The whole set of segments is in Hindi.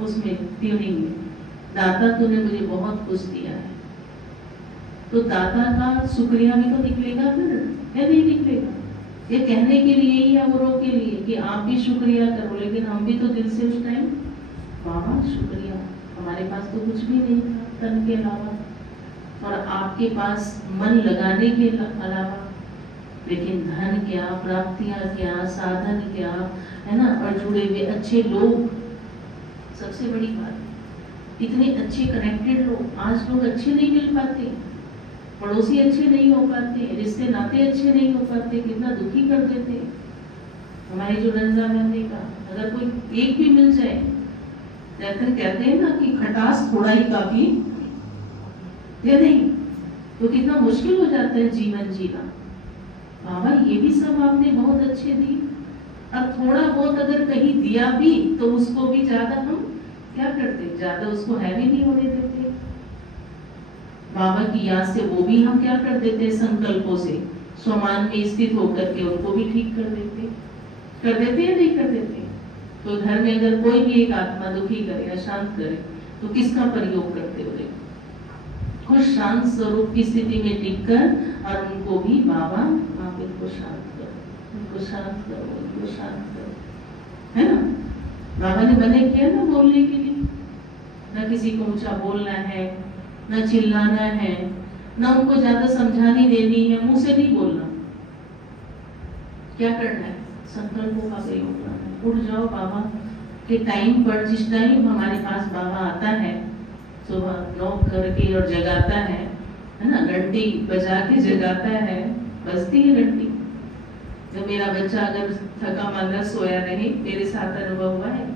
उसमें ट्यूनिंग में, दाता तूने मुझे बहुत कुछ दिया है। तो दाता का शुक्रिया भी तो निकलेगा फिर, या नहीं निकलेगा? ये कहने के लिए ही या औरों के लिए कि आप भी शुक्रिया करो, लेकिन हम भी तो दिल से उस टाइम बाबा शुक्रिया, हमारे पास तो कुछ भी नहीं था तन के अलावा, और आपके पास मन लगाने के अलावा, लेकिन धन क्या, प्राप्तियां क्या, साधन क्या, है ना, और जुड़े हुए अच्छे लोग, सबसे बड़ी बात इतने अच्छे कनेक्टेड लोग। आज लोग अच्छे नहीं मिल पाते, पड़ोसी अच्छे नहीं हो पाते, रिश्ते नाते अच्छे नहीं हो पाते, कितना दुखी कर देते। हमारी जो रंजा रहने का अगर कोई एक भी मिल जाए, जैसे कहते हैं ना कि खटास थोड़ा ही काफी, या नहीं, तो कितना मुश्किल हो जाता है जीवन जीना। बाबा ये भी सब आपने बहुत अच्छे दी, अब थोड़ा बहुत अगर कहीं दिया भी तो उसको भी ज्यादा हम क्या करते, ज्यादा उसको हैवी नहीं होने देते। बाबा की याद से वो भी हम क्या कर देते, संकल्पों से स्वमान में स्थित होकर के उनको भी ठीक कर देते या नहीं कर देते। तो घर में अगर कोई भी एक आत्मा दुखी करे या शांत करे तो किसका प्रयोग करते हो? खुद शांत स्वरूप की स्थिति में टिककर और उनको भी बाबा आप इनको शांत करो, इनको शांत करो, इनको शांत करो, है ना। बाबा ने मना किया ना बोलने के लिए, ना किसी को ऊंचा बोलना है, ना चिल्लाना है, ना उनको ज्यादा समझानी देनी है, मुंह से नहीं बोलना। क्या करना है? संकल्पों का प्रयोग करना है। उठ जाओ बाबा के टाइम पर, जिस टाइम हमारे पास बाबा आता है, सुबह नॉक करके और जगाता है ना, घंटी बजा के जगाता है, बजती है घंटी। जब मेरा बच्चा अगर थका मांदा सोया रहे, मेरे साथ अनुभव हुआ है,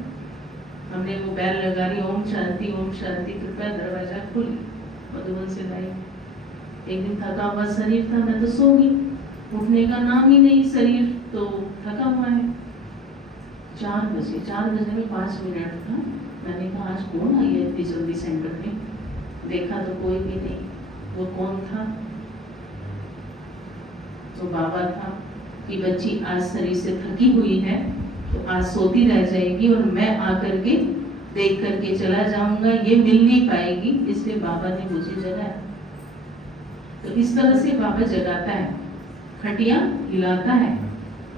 हमने वो बैल लगा रही, ओम शांति कृपया दरवाजा खुली, मधुबन से लाई। एक दिन थका हुआ शरीर था, मैं तो सो गई, उठने का नाम ही नहीं, शरीर तो थका हुआ है। 4 बजे में 5 मिनट था। मैंने कहा आज कौन आई है इतनी जल्दी सेंटर में? देखा तो कोई भी नहीं। वो कौन था? तो बाबा था कि बच्ची आज शरीर से थकी हुई है तो आज सोती रह जाएगी और मैं आकर के देख करके चला जाऊंगा, ये मिल नहीं पाएगी, इसलिए बाबा ने मुझे जगाया। तो इस तरह से बाबा जगाता है, खटिया हिलाता है,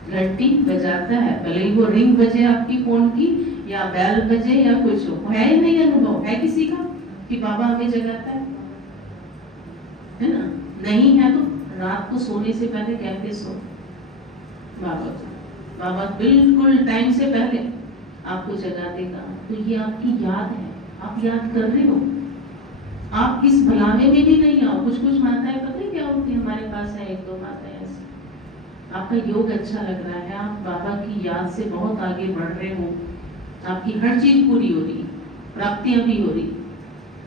घंटी बजाता है, भले ही वो रिंग बजे आपकी फोन की या बैल बजे या कुछ हो। है ही नहीं अनुभव है किसी का कि बाबा हमें जगाता है ना? नहीं है तो रात को सोने से पहले कहते सो बाबा को, बाबा बिल्कुल टाइम से पहले आपको जगा देगा। तो ये आपकी याद है, आप याद कर रहे हो, आप इस भलावे में भी नहीं आओ। कुछ माताएं पता है क्या होती है, हमारे पास है 1-2 माताएं ऐसी, आपका योग अच्छा लग रहा है, आप बाबा की याद से बहुत आगे बढ़ रहे हो, आपकी हर चीज पूरी हो रही, प्राप्तियां भी हो रही,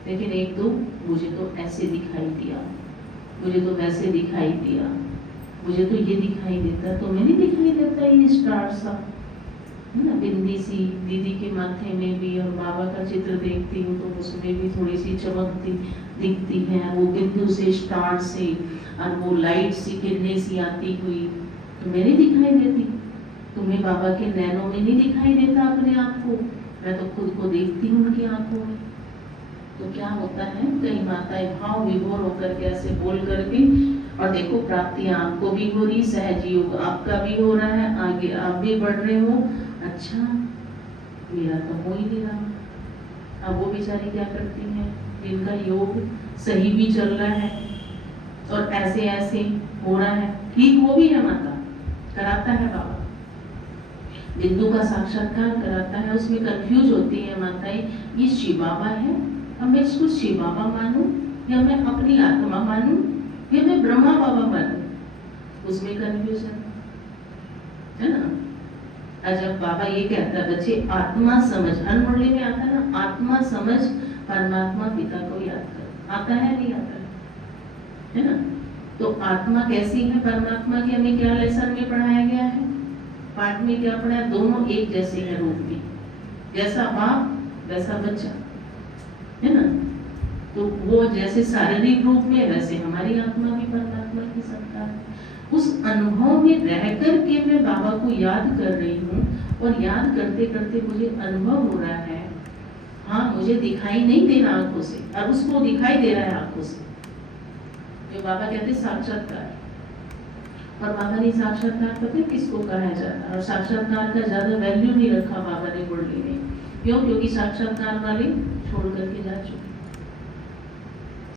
लेकिन 1-2 मुझे तो ऐसे दिखाई दिया, मुझे तो वैसे दिखाई दिया, मुझे तो ये दिखाई देता, तो मैं नहीं दिखाई देता ये स्टार सा, है ना, बिंदी सी दीदी के माथे में भी, और बाबा का चित्र देखती हूँ तो उसमें भी थोड़ी सी चमक दिखती है, वो बिंदु से स्टार से, और वो लाइट सी किरणें सी आती हुई, तो मेरी दिखाई देती, तुम्हें बाबा के नैनों में नहीं दिखाई देता अपने आप को? मैं तो खुद को देखती हूँ उनकी आंखों में। तो क्या होता है, कई माताएं भाव विभोर होकर के ऐसे बोल करके, और देखो प्राप्तियां आपको भी हो रही, सहज योग आपका भी हो रहा है, आगे आप भी बढ़ रहे हो, अच्छा मेरा तो हो ही नहीं रहा। अब वो बेचारी क्या करती हैं, जिनका योग सही भी चल रहा है और ऐसे ऐसे हो रहा है, ठीक वो भी है, माता कराता है बाबा, बिंदु का साक्षात्कार कराता है, उसमें कंफ्यूज होती है माताएं, ये शिव बाबा है, अब मैं इसको शिव बाबा मानूं या मैं अपनी आत्मा मानूं या मैं ब्रह्मा बाबा मानूं, उसमें कंफ्यूजन है ना। जब बाबा ये कहता है बच्चे आत्मा समझ, हर मुरली में आता है ना, आत्मा समझ परमात्मा पिता को याद कर, आता है नहीं आता है ना। तो आत्मा कैसी है परमात्मा की, हमें क्या लेसन में पढ़ाया गया है, पाठ में क्या पढ़ा है, दोनों एक जैसे हैं रूप में, जैसा बाप वैसा बच्चा, है ना। तो वो जैसे शारीरिक रूप में, वैसे हमारी आत्मा भी परमात्मा की सत्ता है। उस अनुभव में रह करके मैं बाबा को याद कर रही हूँ, और याद करते करते मुझे अनुभव हो रहा है हाँ मुझे दिखाई नहीं दे रहा आंखों से और उसको दिखाई दे रहा है आंखों से, जो बाबा कहते साक्षात्कार। और बाबा ने साक्षात्कार पता है किसको कहा जाता है, और साक्षात्कार का ज्यादा वैल्यू नहीं रखा बाबा ने मुरली में। क्यों? क्योंकि साक्षात्कार वाले छोड़ करके जा चुके।